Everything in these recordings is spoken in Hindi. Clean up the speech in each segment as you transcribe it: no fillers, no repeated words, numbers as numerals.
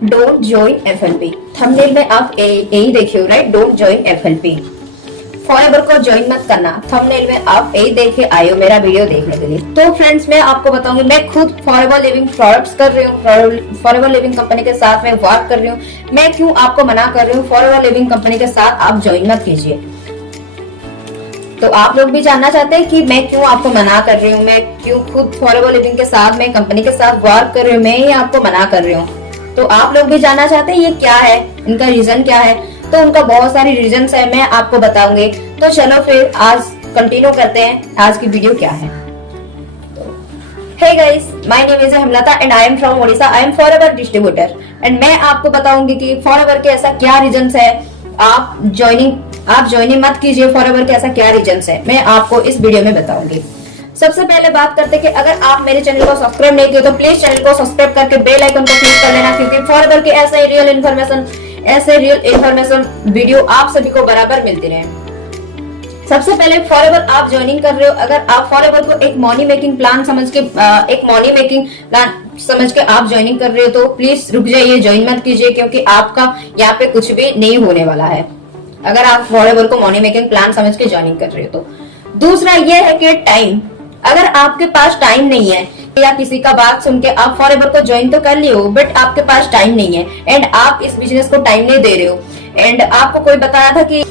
Don't join FLP. थंबनेल में आप यही देखे हो, right? Don't join FLP. Forever को ज्वाइन मत करना। थंबनेल में आप यही देखे आए हो मेरा वीडियो देखने के लिए। तो फ्रेंड्स, मैं आपको बताऊंगी, मैं खुद फॉरएवर लिविंग प्रोडक्ट्स कर रही हूँ, फॉरएवर लिविंग कंपनी के साथ मैं वर्क कर रही हूँ। मैं क्यों आपको मना कर रही हूँ फॉरएवर लिविंग कंपनी के साथ आप ज्वाइन मत कीजिए। तो आप लोग भी जानना चाहते हैं कि मैं क्यों आपको मना कर रही हूँ, मैं क्यों खुद फॉरएवर लिविंग के साथ, मैं कंपनी के साथ वर्क कर रही हूँ, मैं ही आपको मना कर रही हूँ। तो आप लोग भी जानना चाहते हैं ये क्या है, इनका रीजन क्या है। तो उनका बहुत सारी रीजंस है, मैं आपको बताऊंगी। तो चलो फिर आज कंटिन्यू करते हैं, आज की वीडियो क्या है। Hey guys, my name is Hemlata and I am from Odisha. I am forever distributor and मैं आपको बताऊंगी कि फॉरएवर के ऐसा क्या रीजंस है, आप ज्वाइनिंग मत कीजिए फॉरएवर के ऐसा क्या रीजंस है, मैं आपको इस वीडियो में बताऊंगी। सबसे पहले बात करते हैं कि अगर आप मेरे चैनल को सब्सक्राइब नहीं किए तो प्लीज चैनल को सब्सक्राइब करके बेल आइकन को क्लिक कर लेना, क्योंकि फॉरएवर के ऐसे रियल इन्फॉर्मेशन वीडियो आप सभी को बराबर मिलती रहे। सबसे पहले फॉरएवर आप ज्वाइनिंग कर रहे हो, अगर आप फॉरएवर को एक मनी मेकिंग प्लान समझ के आप ज्वाइनिंग कर रहे हो तो प्लीज रुक जाइए, ज्वाइन मत कीजिए, क्योंकि आपका यहाँ पे कुछ भी नहीं होने वाला है अगर आप फॉरएवर को मनी मेकिंग प्लान समझ के ज्वाइनिंग कर रहे हो तो। दूसरा ये है कि टाइम, अगर आपके पास टाइम नहीं है या किसी का बात सुन के आप फॉरएवर को ज्वाइन तो कर लियो, बट आपके पास टाइम नहीं है एंड आप इस बिजनेस को टाइम नहीं दे रहे हो एंड आपको कोई बताया था कि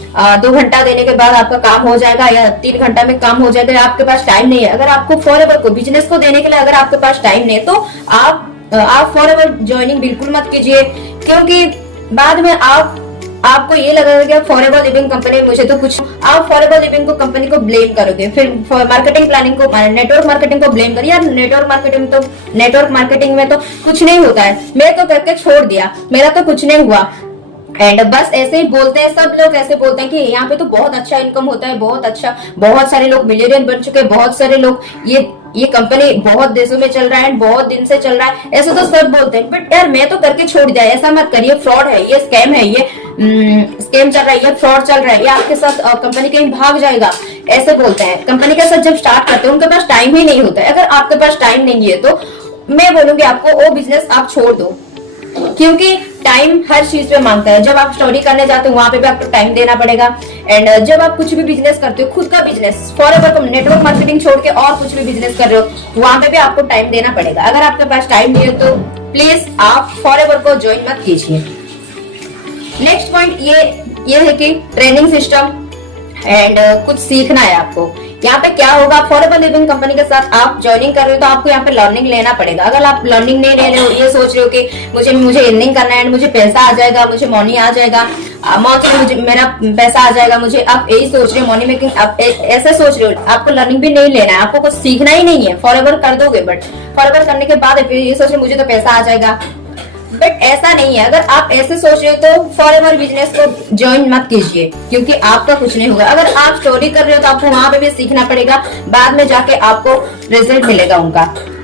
2 घंटा देने के बाद आपका काम हो जाएगा या 3 घंटा में काम हो जाएगा, आपके पास टाइम नहीं है। अगर आपको फॉरएवर को बिजनेस को देने के लिए अगर आपके पास टाइम नहीं है तो आप फॉरएवर ज्वाइनिंग बिल्कुल मत कीजिए, क्योंकि बाद में आपको ये लगेगा कि फॉरएवर लिविंग कंपनी मुझे तो कुछ, आप फॉरएवर लिविंग को कंपनी को ब्लेम करोगे, फिर मार्केटिंग प्लानिंग को, नेटवर्क मार्केटिंग को ब्लेम करिए। यार नेटवर्क मार्केटिंग में तो कुछ नहीं होता है, मैं तो करके छोड़ दिया, मेरा तो कुछ नहीं हुआ एंड बस ऐसे ही बोलते हैं, सब लोग ऐसे बोलते हैं कि यहाँ पे तो बहुत अच्छा इनकम होता है, बहुत सारे लोग मिलियनियर बन चुके हैं, बहुत सारे लोग ये कंपनी बहुत देशों में चल रहा है, बहुत दिन से चल रहा है, ऐसे तो सब बोलते हैं। बट यार मैं तो करके छोड़ दिया, ऐसा मत करिए, फ्रॉड है, ये स्कैम है, ये स्कैम चल रहा है, ये फ्रॉड चल रहा है, ये आपके साथ कंपनी कहीं भाग जाएगा, ऐसे बोलते हैं। कंपनी के साथ जब स्टार्ट करते हैं उनके पास टाइम ही नहीं होता है। अगर आपके पास टाइम नहीं है तो मैं बोलूंगी आपको वो बिजनेस आप छोड़ दो, क्योंकि टाइम हर चीज पे मांगता है। जब आप स्टडी करने जाते हो वहां पे भी आपको टाइम देना पड़ेगा एंड जब आप कुछ भी बिजनेस करते हो, खुद का बिजनेस, फॉरएवर को नेटवर्क मार्केटिंग छोड़ के और कुछ भी बिजनेस कर रहे हो वहां पे भी आपको टाइम देना पड़ेगा। अगर आपके पास टाइम नहीं है तो प्लीज आप फॉरएवर को ज्वाइन मत कीजिए। नेक्स्ट पॉइंट ये है कि ट्रेनिंग सिस्टम एंड कुछ सीखना है आपको। यहाँ पे क्या होगा, फॉरएवर लिविंग कंपनी के साथ आप ज्वाइनिंग कर रहे हो तो आपको यहाँ पे लर्निंग लेना पड़ेगा। अगर आप लर्निंग नहीं ले रहे हो, ये सोच रहे हो कि मुझे अर्निंग करना है, मुझे पैसा आ जाएगा, मुझे मनी आ जाएगा, मुझे मेरा पैसा आ जाएगा, मुझे आप यही सोच रहे हो मनी मेकिंग, आप ऐसे सोच रहे हो, आपको लर्निंग भी नहीं लेना है, आपको कुछ सीखना ही नहीं है। फॉरएवर कर दोगे बट फॉरएवर करने के बाद फिर ये सोच रहे मुझे तो पैसा आ जाएगा, बट ऐसा नहीं है। अगर आप ऐसे सोच रहे हो तो फॉरएवर बिजनेस को ज्वाइन मत कीजिए, क्योंकि आपका कुछ नहीं होगा। अगर आप स्टोरी कर रहे हो तो आपको वहां पे भी सीखना पड़ेगा, बाद में जाके आपको रिजल्ट मिलेगा उनका।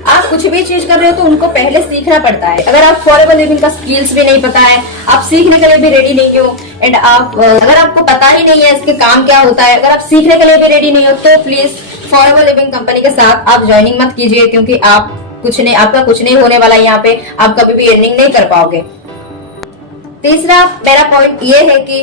आप कुछ भी चीज कर रहे हो तो उनको पहले सीखना पड़ता है। अगर आप फॉरएवर लिविंग का स्किल्स भी नहीं पता है, आप सीखने के लिए भी रेडी नहीं हो एंड अगर आपको पता ही नहीं है इसके काम क्या होता है, अगर आप सीखने के लिए भी रेडी नहीं हो तो प्लीज फॉरएवर लिविंग कंपनी के साथ आप ज्वाइनिंग मत कीजिए, क्योंकि आपका कुछ नहीं होने वाला है। यहाँ पे आप कभी भी अर्निंग नहीं कर पाओगे। तीसरा मेरा पॉइंट ये है कि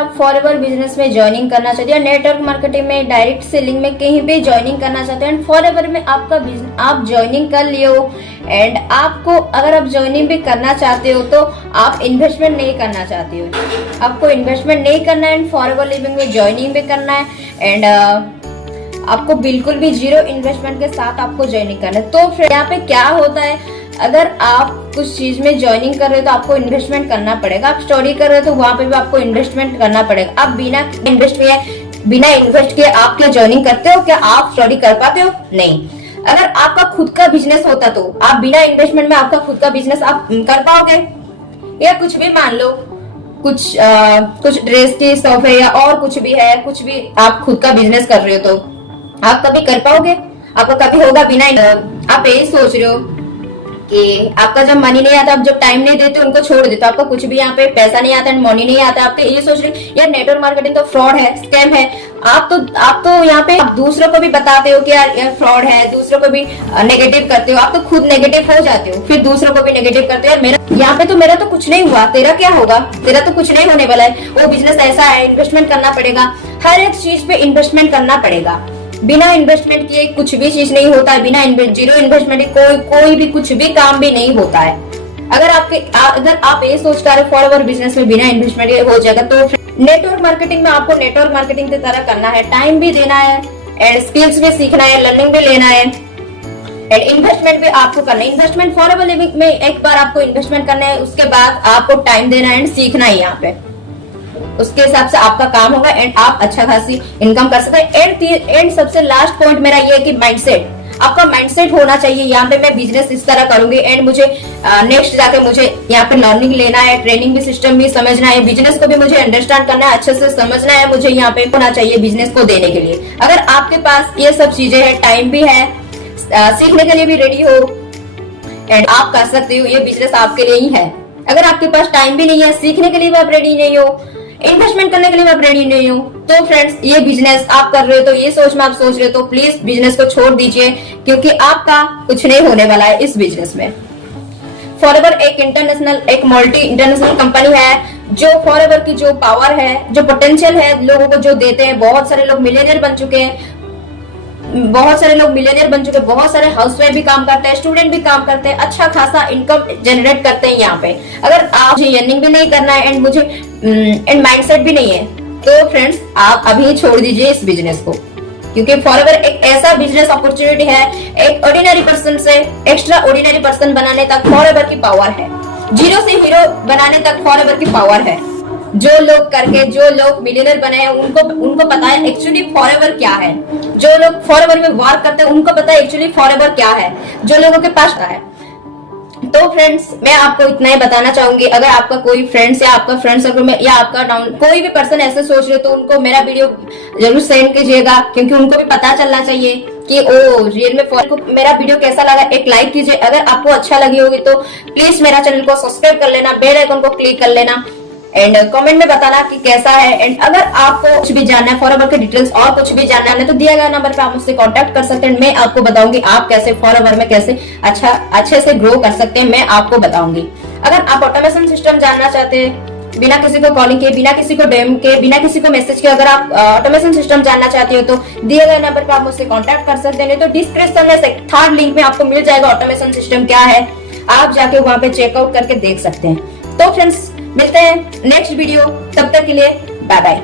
आप फॉरएवर बिजनेस में ज्वाइनिंग करना चाहते हैं, नेटवर्क मार्केटिंग में, डायरेक्ट सेलिंग में, कहीं भी ज्वाइनिंग करना चाहते हैं, फॉरएवर में आपका बिजनेस आप ज्वाइनिंग कर लिए हो एंड आपको अगर आप ज्वाइनिंग भी करना चाहते हो तो आप इन्वेस्टमेंट नहीं करना चाहते हो, आपको इन्वेस्टमेंट नहीं करना है एंड फॉरएवर लिविंग में ज्वाइनिंग भी करना है एंड आपको बिल्कुल भी 0 इन्वेस्टमेंट के साथ आपको ज्वाइनिंग करना है। तो फिर यहाँ पे क्या होता है, अगर आप कुछ चीज में ज्वाइनिंग कर रहे हो तो आपको इन्वेस्टमेंट करना पड़ेगा, आप स्टडी कर रहे हो तो वहां पे भी आपको इन्वेस्टमेंट करना पड़ेगा। आप बिना इन्वेस्ट किए आप क्या ज्वाइनिंग करते हो? क्या आप स्टडी कर पाते हो? नहीं। अगर आपका खुद का बिजनेस होता तो आप बिना इन्वेस्टमेंट में आपका खुद का बिजनेस आप कर पाओगे? या कुछ भी मान लो, कुछ ड्रेस की शॉप है या और कुछ भी है, कुछ भी आप खुद का बिजनेस कर रहे हो तो आप कभी कर पाओगे? आपको कभी होगा बिना? आप यही सोच रहे हो कि आपका जब मनी नहीं आता, आप जब टाइम नहीं देते उनको छोड़ देते, आपका कुछ भी यहाँ पे पैसा नहीं आता, मनी नहीं आता, आपके ये सोच रहे यार नेटवर्क मार्केटिंग तो फ्रॉड है, स्कैम है। आप तो यहाँ पे आप दूसरों को भी बताते हो कि यार फ्रॉड है, दूसरों को भी नेगेटिव करते हो, आप तो खुद नेगेटिव हो जाते हो, फिर दूसरों को भी नेगेटिव करते हो, यार मेरा यहाँ पे तो मेरा तो कुछ नहीं हुआ, तेरा क्या होगा, तेरा तो कुछ नहीं होने वाला है, वो बिजनेस ऐसा है, इन्वेस्टमेंट करना पड़ेगा, हर एक चीज पे इन्वेस्टमेंट करना पड़ेगा। बिना इन्वेस्टमेंट किए कुछ भी चीज नहीं होता है, बिना जीरो इन्वेस्टमेंट कोई भी कुछ भी काम भी नहीं होता है। अगर आप ये सोच कर फॉरवर्ड बिजनेस में बिना इन्वेस्टमेंट हो जाएगा, तो नेटवर्क मार्केटिंग में आपको नेटवर्क मार्केटिंग की तरह करना है, टाइम भी देना है एंड स्किल्स भी सीखना है, लर्निंग भी लेना है एंड इन्वेस्टमेंट भी आपको करना है। इन्वेस्टमेंट फॉरवर्ड लिविंग में एक बार आपको इन्वेस्टमेंट करना है, उसके बाद आपको टाइम देना है एंड सीखना है यहाँ पे, उसके हिसाब से आपका काम होगा एंड आप अच्छा खासी इनकम कर सकते हैं। एंड सबसे लास्ट पॉइंट मेरा ये है कि माइंडसेट, आपका माइंडसेट होना चाहिए। यहाँ पे मैं बिजनेस इस तरह करूंगी एंड मुझे नेक्स्ट जाके मुझे यहाँ पे लर्निंग लेना है, ट्रेनिंग भी सिस्टम भी समझना है, बिजनेस को भी मुझे अंडरस्टैंड करना है, अच्छे से समझना है, मुझे यहाँ पे होना चाहिए बिजनेस को देने के लिए। अगर आपके पास ये सब चीजें है, टाइम भी है, सीखने के लिए भी रेडी हो एंड आप कर सकते हो, ये बिजनेस आपके लिए ही है। अगर आपके पास टाइम भी नहीं है, सीखने के लिए भी आप रेडी नहीं हो, इन्वेस्टमेंट करने के लिए आप रेडी नहीं हो, तो फ्रेंड्स ये बिजनेस आप कर रहे हो, तो ये सोच में आप सोच रहे हो, तो प्लीज बिजनेस को छोड़ दीजिए, क्योंकि आपका कुछ नहीं होने वाला है इस बिजनेस में। फॉरएवर एक मल्टी इंटरनेशनल कंपनी है, जो फॉरएवर की जो पावर है, जो पोटेंशियल है लोगों को जो देते हैं, बहुत सारे लोग मिलियनियर बन चुके हैं, बहुत सारे हाउसवाइफ भी काम करते हैं, स्टूडेंट भी काम करते हैं, अच्छा खासा इनकम जनरेट करते हैं यहाँ पे। अगर आप अर्निंग भी नहीं करना है एंड मुझे एंड माइंडसेट भी नहीं है, तो फ्रेंड्स आप अभी छोड़ दीजिए इस बिजनेस को, क्योंकि फॉरएवर एक ऐसा बिजनेस अपॉर्चुनिटी है, एक ऑर्डिनरी पर्सन से एक्स्ट्रा ऑर्डिनरी पर्सन बनाने तक फॉरएवर की पावर है, जीरो से हीरो बनाने तक फॉरएवर की पावर है। जो लोग मिलियनर बने हैं उनको पता है एक्चुअली फॉरएवर क्या है, जो लोग फॉरएवर में वर्क करते हैं उनको पता है एक्चुअली फॉरएवर क्या है, जो लोगों के पास है। तो फ्रेंड्स मैं आपको इतना ही बताना चाहूंगी, अगर आपका कोई फ्रेंड्स या आपका फ्रेंड सर्कल में या आपका कोई भी पर्सन ऐसे सोच रहे हो, तो उनको मेरा वीडियो जरूर सेंड कीजिएगा, क्योंकि उनको भी पता चलना चाहिए कि ओ रियल में को मेरा वीडियो कैसा लगा। एक लाइक कीजिए, अगर आपको अच्छा लगी होगी तो प्लीज मेरा चैनल को सब्सक्राइब कर लेना, बेल आइकन को क्लिक कर लेना एंड कमेंट में बताना कि कैसा है। एंड अगर आपको कुछ भी जानना है फॉरएवर के डिटेल्स और कुछ भी जानना है, तो दिया गया नंबर पे आप मुझसे कांटेक्ट कर सकते हैं। मैं आपको बताऊंगी आप कैसे फॉरएवर में कैसे अच्छे से ग्रो कर सकते हैं, मैं आपको बताऊंगी। अगर आप ऑटोमेशन सिस्टम जानना चाहते हैं, बिना किसी को कॉलिंग के, बिना किसी को डीएम के, बिना किसी को मैसेज के, अगर आप ऑटोमेशन सिस्टम जानना चाहते हो, तो दिए गए नंबर पे आप मुझसे कांटेक्ट कर सकते हैं। तो डिस्क्रिप्शन में थर्ड लिंक में आपको मिल जाएगा ऑटोमेशन सिस्टम क्या है, आप जाके वहां पे चेकआउट करके देख सकते हैं। तो फ्रेंड्स मिलते हैं नेक्स्ट वीडियो, तब तक के लिए बाय बाय।